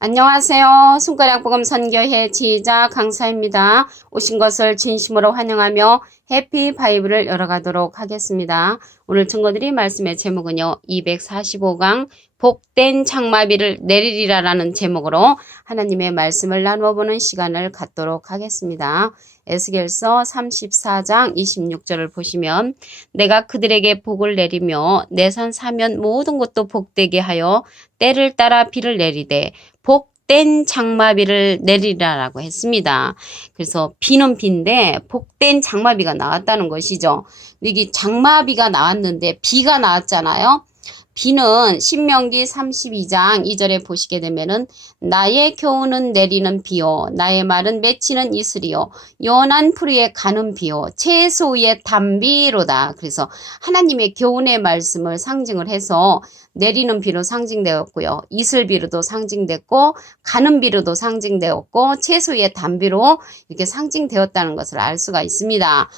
안녕하세요. 손가락복음 선교회 지휘자 강사입니다. 오신 것을 진심으로 환영하며 해피 바이블을 열어가도록 하겠습니다. 오늘 증거드릴 말씀의 제목은요. 245강 복된 장마비를 내리리라 라는 제목으로 하나님의 말씀을 나누어보는 시간을 갖도록 하겠습니다. 에스겔서 34장 26절을 보시면 내가 그들에게 복을 내리며 내산 사면 모든 것도 복되게 하여 때를 따라 비를 내리되 복된 장마비를 내리라라고 했습니다. 그래서 비는 비인데 복된 장마비가 나왔다는 것이죠. 여기 장마비가 나왔는데 비가 나왔잖아요. 비는 신명기 32장 2절에 보시게 되면은 나의 교훈은 내리는 비요 나의 말은 맺히는 이슬이요 연한 풀 위에 가는 비요 채소의 단비로다. 그래서 하나님의 교훈의 말씀을 상징을 해서 내리는 비로 상징되었고요. 이슬비로도 상징됐고 가는 비로도 상징되었고 채소의 단비로 이렇게 상징되었다는 것을 알 수가 있습니다.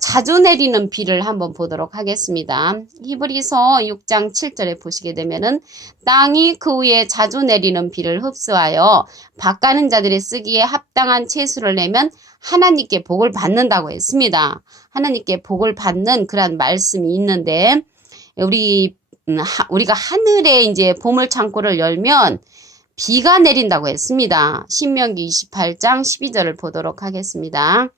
자주 내리는 비를 한번 보도록 하겠습니다. 히브리서 6장 7절에 보시게 되면은 땅이 그 위에 자주 내리는 비를 흡수하여 밭가는 자들이 쓰기에 합당한 채수를 내면 하나님께 복을 받는다고 했습니다. 하나님께 복을 받는 그런 말씀이 있는데 우리가 하늘에 이제 보물 창고를 열면 비가 내린다고 했습니다. 신명기 28장 12절을 보도록 하겠습니다.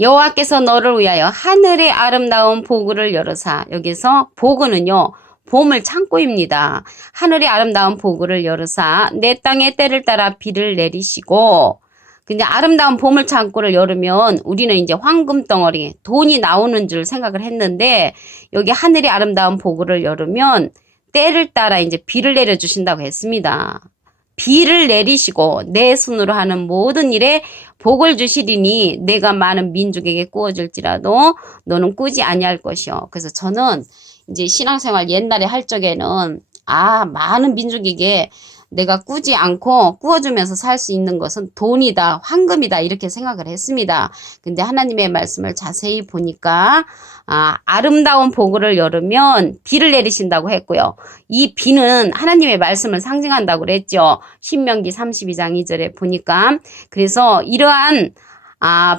여호와께서 너를 위하여 하늘의 아름다운 보구를 열으사. 여기서 보구는요 보물 창고입니다. 하늘의 아름다운 보구를 열으사 내 땅에 때를 따라 비를 내리시고. 근데 아름다운 보물 창고를 열으면 우리는 이제 황금 덩어리 돈이 나오는 줄 생각을 했는데 여기 하늘의 아름다운 보구를 열으면 때를 따라 이제 비를 내려주신다고 했습니다. 비를 내리시고 내 손으로 하는 모든 일에 복을 주시리니 내가 많은 민족에게 꾸어줄지라도 너는 꾸지 아니할 것이요. 그래서 저는 이제 신앙생활 옛날에 할 적에는 많은 민족에게 내가 꾸지 않고 꾸어주면서 살 수 있는 것은 돈이다, 황금이다 이렇게 생각을 했습니다. 근데 하나님의 말씀을 자세히 보니까 아름다운 보구를 열으면 비를 내리신다고 했고요. 이 비는 하나님의 말씀을 상징한다고 그랬죠. 신명기 32장 2절에 보니까. 그래서 이러한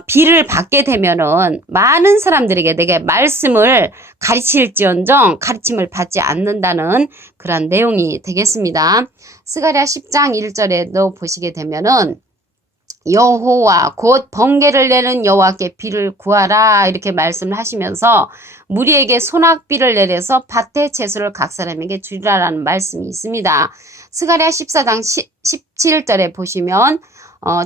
비를 받게 되면은 많은 사람들에게 내게 말씀을 가르칠지언정 가르침을 받지 않는다는 그런 내용이 되겠습니다. 스가랴 10장 1절에도 보시게 되면은 여호와 곧 번개를 내는 여호와께 비를 구하라 이렇게 말씀을 하시면서 무리에게 소낙비를 내려서 밭의 채소를 각 사람에게 주리라라는 말씀이 있습니다. 스가랴 14장 17절에 보시면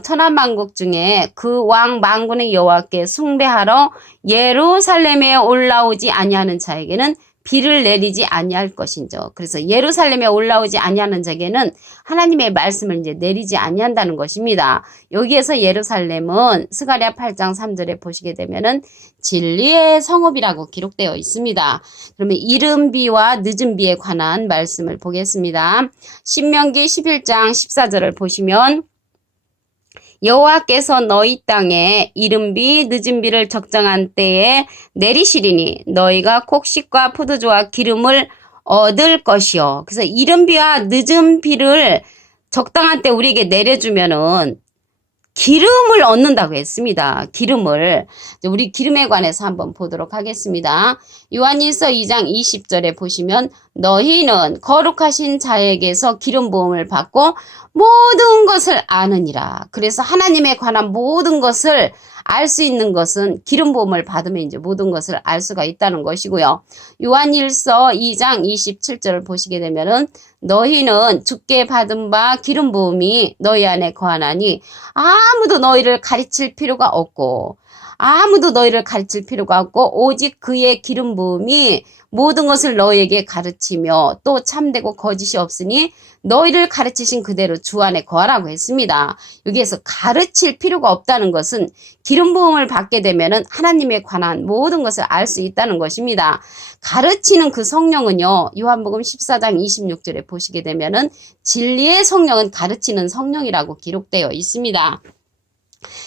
천하만국 중에 그 왕 만군의 여호와께 숭배하러 예루살렘에 올라오지 아니하는 자에게는 비를 내리지 아니할 것인죠. 그래서 예루살렘에 올라오지 아니하는 자에게는 하나님의 말씀을 이제 내리지 아니한다는 것입니다. 여기에서 예루살렘은 스가랴 8장 3절에 보시게 되면은 진리의 성읍이라고 기록되어 있습니다. 그러면 이른 비와 늦은 비에 관한 말씀을 보겠습니다. 신명기 11장 14절을 보시면 여호와께서 너희 땅에 이른 비 늦은 비를 적정한 때에 내리시리니 너희가 곡식과 포도주와 기름을 얻을 것이요. 그래서 이른 비와 늦은 비를 적당한 때 우리에게 내려주면은 기름을 얻는다고 했습니다. 기름을. 우리 기름에 관해서 한번 보도록 하겠습니다. 요한일서 2장 20절에 보시면 너희는 거룩하신 자에게서 기름 부음을 받고 모든 것을 아느니라. 그래서 하나님에 관한 모든 것을 알 수 있는 것은 기름 부음을 받으면 이제 모든 것을 알 수가 있다는 것이고요. 요한일서 2장 27절을 보시게 되면은 너희는 주께 받은 바 기름 부음이 너희 안에 거하나니 아무도 너희를 가르칠 필요가 없고 오직 그의 기름 부음이 모든 것을 너희에게 가르치며 또 참되고 거짓이 없으니 너희를 가르치신 그대로 주 안에 거하라고 했습니다. 여기에서 가르칠 필요가 없다는 것은 기름 부음을 받게 되면은 하나님에 관한 모든 것을 알 수 있다는 것입니다. 가르치는 그 성령은요. 요한복음 14장 26절에 보시게 되면은 진리의 성령은 가르치는 성령이라고 기록되어 있습니다.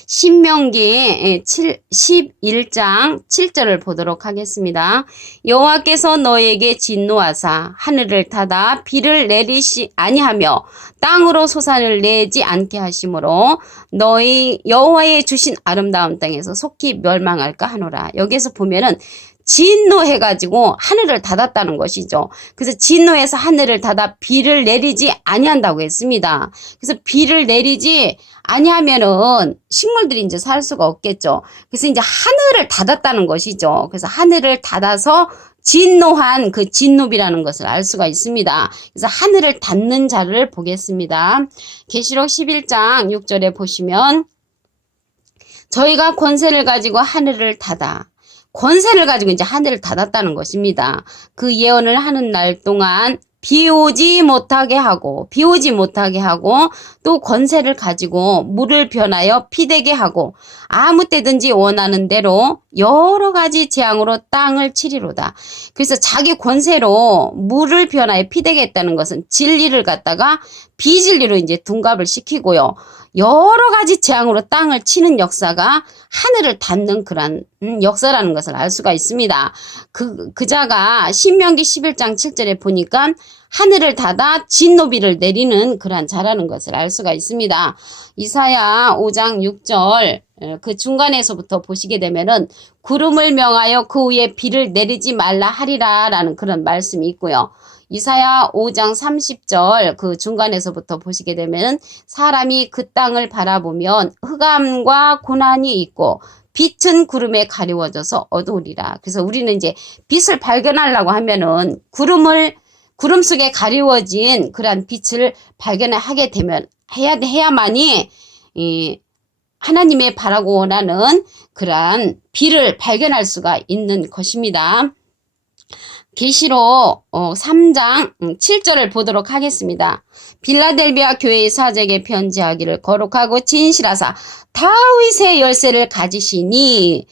신명기 11장 7절을 보도록 하겠습니다. 여호와께서 너에게 진노하사 하늘을 닫아 비를 내리시 아니하며 땅으로 솟아를 내지 않게 하심으로 너희 여호와의 주신 아름다운 땅에서 속히 멸망할까 하노라. 여기에서 보면은 진노해가지고 하늘을 닫았다는 것이죠. 그래서 진노해서 하늘을 닫아 비를 내리지 아니한다고 했습니다. 그래서 비를 내리지 아니하면은 식물들이 이제 살 수가 없겠죠. 그래서 이제 하늘을 닫았다는 것이죠. 그래서 하늘을 닫아서 진노한 그 진노비라는 것을 알 수가 있습니다. 그래서 하늘을 닫는 자를 보겠습니다. 계시록 11장 6절에 보시면 저희가 권세를 가지고 하늘을 닫아 권세를 가지고 이제 하늘을 닫았다는 것입니다. 그 예언을 하는 날 동안 비 오지 못하게 하고 또 권세를 가지고 물을 변하여 피되게 하고 아무 때든지 원하는 대로 여러 가지 재앙으로 땅을 치리로다. 그래서 자기 권세로 물을 변하여 피되게 했다는 것은 진리를 갖다가 비진리로 이제 둔갑을 시키고요. 여러 가지 재앙으로 땅을 치는 역사가 하늘을 닫는 그런 역사라는 것을 알 수가 있습니다. 그자가 신명기 11장 7절에 보니까 하늘을 닫아 진노비를 내리는 그러한 자라는 것을 알 수가 있습니다. 이사야 5장 6절 그 중간에서부터 보시게 되면은 구름을 명하여 그 위에 비를 내리지 말라 하리라 라는 그런 말씀이 있고요. 이사야 5장 30절 그 중간에서부터 보시게 되면 사람이 그 땅을 바라보면 흑암과 고난이 있고 빛은 구름에 가리워져서 어두우리라. 그래서 우리는 이제 빛을 발견하려고 하면은 구름 속에 가리워진 그러한 빛을 발견하게 되면 해야만이 하나님의 바라고 원하는 그러한 비를 발견할 수가 있는 것입니다. 계시록 3장 7절을 보도록 하겠습니다. 빌라델비아 교회의 사제에게 편지하기를 거룩하고 진실하사 다윗의 열쇠를 가지시니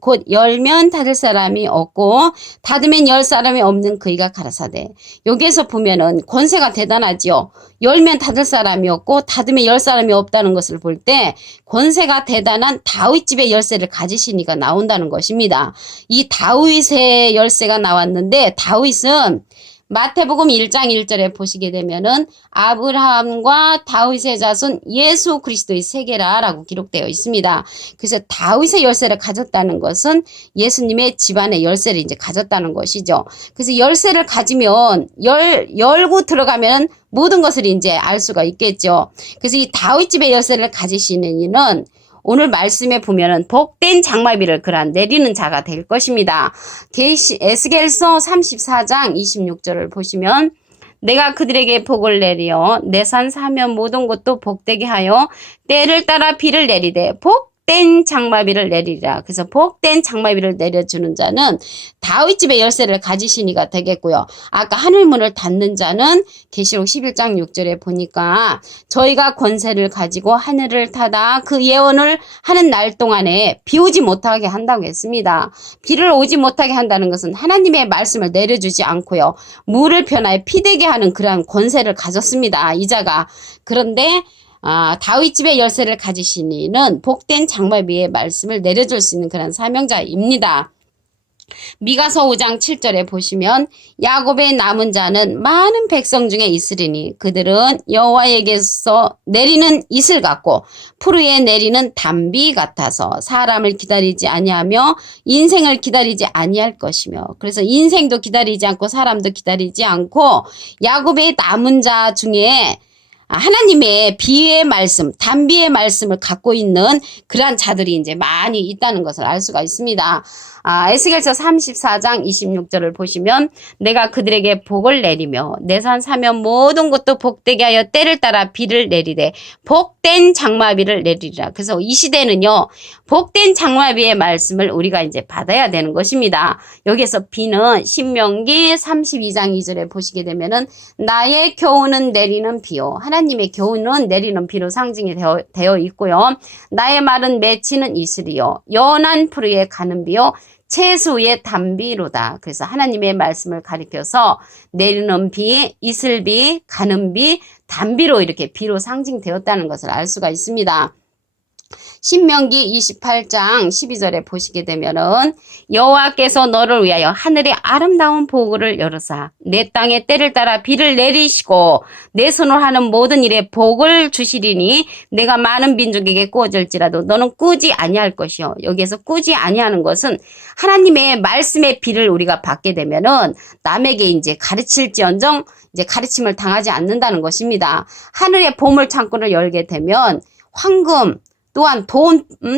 곧 열면 닫을 사람이 없고 닫으면 열 사람이 없는 그이가 가라사대. 여기에서 보면은 권세가 대단하지요. 열면 닫을 사람이 없고 닫으면 열 사람이 없다는 것을 볼 때 권세가 대단한 다윗 집의 열쇠를 가지시니가 나온다는 것입니다. 이 다윗의 열쇠가 나왔는데 다윗은 마태복음 1장 1절에 보시게 되면은 아브라함과 다윗의 자손 예수 그리스도의 세계라라고 기록되어 있습니다. 그래서 다윗의 열쇠를 가졌다는 것은 예수님의 집안의 열쇠를 이제 가졌다는 것이죠. 그래서 열쇠를 가지면 열고 들어가면 모든 것을 이제 알 수가 있겠죠. 그래서 이 다윗 집의 열쇠를 가지시는 이는 오늘 말씀에 보면은 복된 장마비를 그란 내리는 자가 될 것입니다. 에스겔서 34장 26절을 보시면 내가 그들에게 복을 내리어 내 산 사면 모든 곳도 복되게 하여 때를 따라 비를 내리되 복된 장마비를 내리리라. 그래서 복된 장마비를 내려주는 자는 다윗 집의 열쇠를 가지시니가 되겠고요. 아까 하늘문을 닫는 자는 계시록 11장 6절에 보니까 저희가 권세를 가지고 하늘을 닫아 그 예언을 하는 날 동안에 비 오지 못하게 한다고 했습니다. 비를 오지 못하게 한다는 것은 하나님의 말씀을 내려주지 않고요. 물을 변하여 피되게 하는 그러한 권세를 가졌습니다. 이자가. 그런데 다윗 집의 열쇠를 가지신 이는 복된 장마비의 말씀을 내려줄 수 있는 그런 사명자입니다. 미가서 5장 7절에 보시면 야곱의 남은 자는 많은 백성 중에 있으리니 그들은 여호와에게서 내리는 이슬 같고 풀 위에 내리는 담비 같아서 사람을 기다리지 아니하며 인생을 기다리지 아니할 것이며. 그래서 인생도 기다리지 않고 사람도 기다리지 않고 야곱의 남은 자 중에 하나님의 비의 말씀, 담비의 말씀을 갖고 있는 그러한 자들이 이제 많이 있다는 것을 알 수가 있습니다. 에스겔서 34장 26절을 보시면 내가 그들에게 복을 내리며 내 산 사면 모든 곳도 복되게 하여 때를 따라 비를 내리되 복된 장마비를 내리리라. 그래서 이 시대는요, 복된 장마비의 말씀을 우리가 이제 받아야 되는 것입니다. 여기에서 비는 신명기 32장 2절에 보시게 되면은 나의 교훈은 내리는 비요. 하나님의 교훈은 내리는 비로 상징이 되어 있고요. 나의 말은 맺히는 이슬이요. 연한 풀 위에 가는 비요. 채수의 단비로다. 그래서 하나님의 말씀을 가리켜서 내리는 비, 이슬비, 가는 비, 단비로 이렇게 비로 상징되었다는 것을 알 수가 있습니다. 신명기 28장 12절에 보시게 되면은 여호와께서 너를 위하여 하늘의 아름다운 보고를 열으사 내 땅에 때를 따라 비를 내리시고 내 손으로 하는 모든 일에 복을 주시리니 내가 많은 민족에게 꾸어질지라도 너는 꾸지 아니할 것이요. 여기에서 꾸지 아니하는 것은 하나님의 말씀의 비를 우리가 받게 되면은 남에게 이제 가르칠지언정 이제 가르침을 당하지 않는다는 것입니다. 하늘의 보물 창고를 열게 되면 황금 또한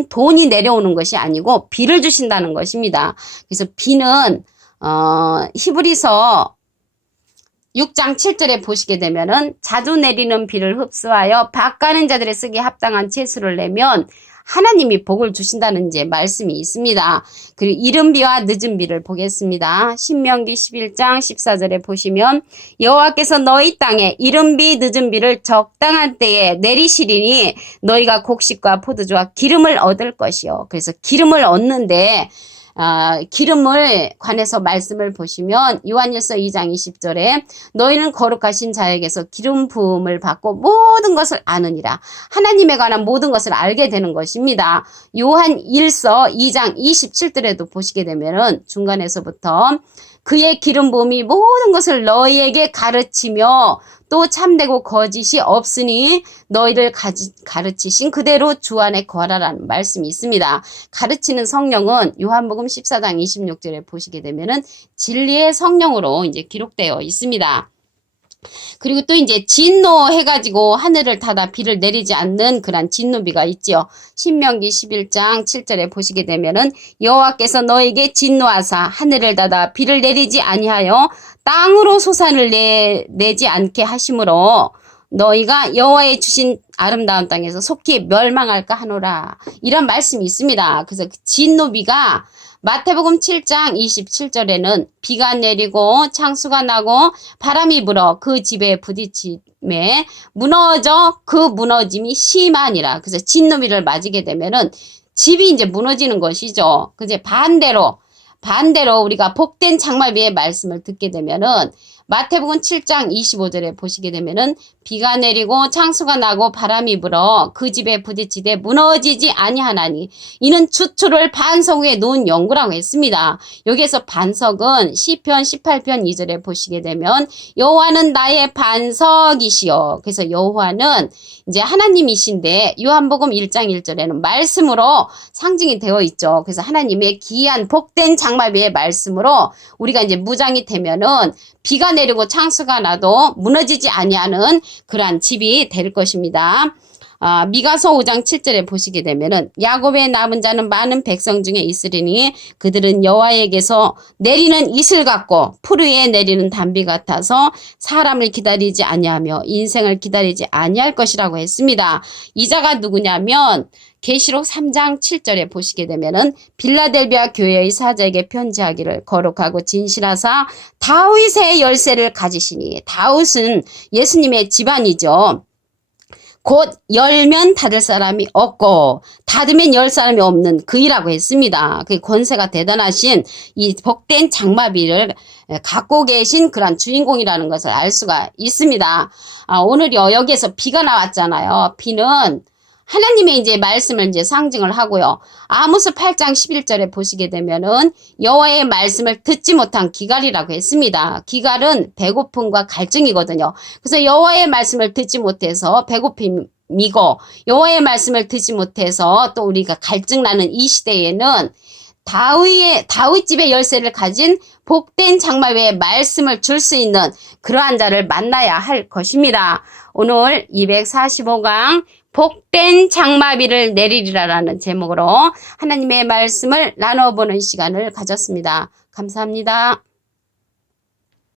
돈이 내려오는 것이 아니고 비를 주신다는 것입니다. 그래서 비는 히브리서 6장 7절에 보시게 되면은 자주 내리는 비를 흡수하여 밭가는 자들의 쓰기에 합당한 채수를 내면 하나님이 복을 주신다는 이제 말씀이 있습니다. 그리고 이른 비와 늦은 비를 보겠습니다. 신명기 11장 14절에 보시면 여호와께서 너희 땅에 이른 비 늦은 비를 적당한 때에 내리시리니 너희가 곡식과 포도주와 기름을 얻을 것이요. 그래서 기름을 얻는데 기름을 관해서 말씀을 보시면 요한일서 2장 20절에 너희는 거룩하신 자에게서 기름 부음을 받고 모든 것을 아느니라. 하나님에 관한 모든 것을 알게 되는 것입니다. 요한일서 2장 27절에도 보시게 되면은 중간에서부터 그의 기름 부음이 모든 것을 너희에게 가르치며 또 참되고 거짓이 없으니 너희를 가르치신 그대로 주 안에 거하라는 말씀이 있습니다. 가르치는 성령은 요한복음 14장 26절에 보시게 되면은 진리의 성령으로 이제 기록되어 있습니다. 그리고 또 이제 진노 해가지고 하늘을 닫아 비를 내리지 않는 그런 진노비가 있죠. 신명기 11장 7절에 보시게 되면은 여호와께서 너에게 진노하사 하늘을 닫아 비를 내리지 아니하여 땅으로 소산을 내지 않게 하심으로 너희가 여호와의 주신 아름다운 땅에서 속히 멸망할까 하노라. 이런 말씀이 있습니다. 그래서 그 진노비가 마태복음 7장 27절에는 비가 내리고 창수가 나고 바람이 불어 그 집에 부딪힘에 무너져 그 무너짐이 심하니라. 그래서 진노비를 맞이게 되면은 집이 이제 무너지는 것이죠. 그제 반대로 우리가 복된 장마비의 말씀을 듣게 되면은 마태복음 7장 25절에 보시게 되면은 비가 내리고 창수가 나고 바람이 불어 그 집에 부딪히되 무너지지 아니하나니 이는 주초를 반석 위에 놓은 연구라고 했습니다. 여기에서 반석은 시편 18편 2절에 보시게 되면 여호와는 나의 반석이시여. 그래서 여호와는 이제 하나님이신데 요한복음 1장 1절에는 말씀으로 상징이 되어 있죠. 그래서 하나님의 귀한 복된 장마비의 말씀으로 우리가 이제 무장이 되면은 비가 내리고 창수가 나도 무너지지 아니하는 그러한 집이 될 것입니다. 미가서 5장 7절에 보시게 되면은 야곱의 남은 자는 많은 백성 중에 있으리니 그들은 여호와에게서 내리는 이슬 같고 풀 위에 내리는 단비 같아서 사람을 기다리지 아니하며 인생을 기다리지 아니할 것이라고 했습니다. 이 자가 누구냐면 계시록 3장 7절에 보시게 되면은 빌라델비아 교회의 사자에게 편지하기를 거룩하고 진실하사 다윗의 열쇠를 가지시니 다윗은 예수님의 집안이죠. 곧 열면 닫을 사람이 없고 닫으면 열 사람이 없는 그이라고 했습니다. 그 권세가 대단하신 이 복된 장마비를 갖고 계신 그런 주인공이라는 것을 알 수가 있습니다. 오늘요 여기에서 비가 나왔잖아요. 비는 하나님의 이제 말씀을 이제 상징을 하고요. 아모스 8장 11절에 보시게 되면은 여호와의 말씀을 듣지 못한 기갈이라고 했습니다. 기갈은 배고픔과 갈증이거든요. 그래서 여호와의 말씀을 듣지 못해서 배고픔이고 여호와의 말씀을 듣지 못해서 또 우리가 갈증나는 이 시대에는 다윗 집의 열쇠를 가진 복된 장마비의 말씀을 줄 수 있는 그러한 자를 만나야 할 것입니다. 오늘 245강 복된 장마비를 내리리라라는 제목으로 하나님의 말씀을 나눠보는 시간을 가졌습니다. 감사합니다.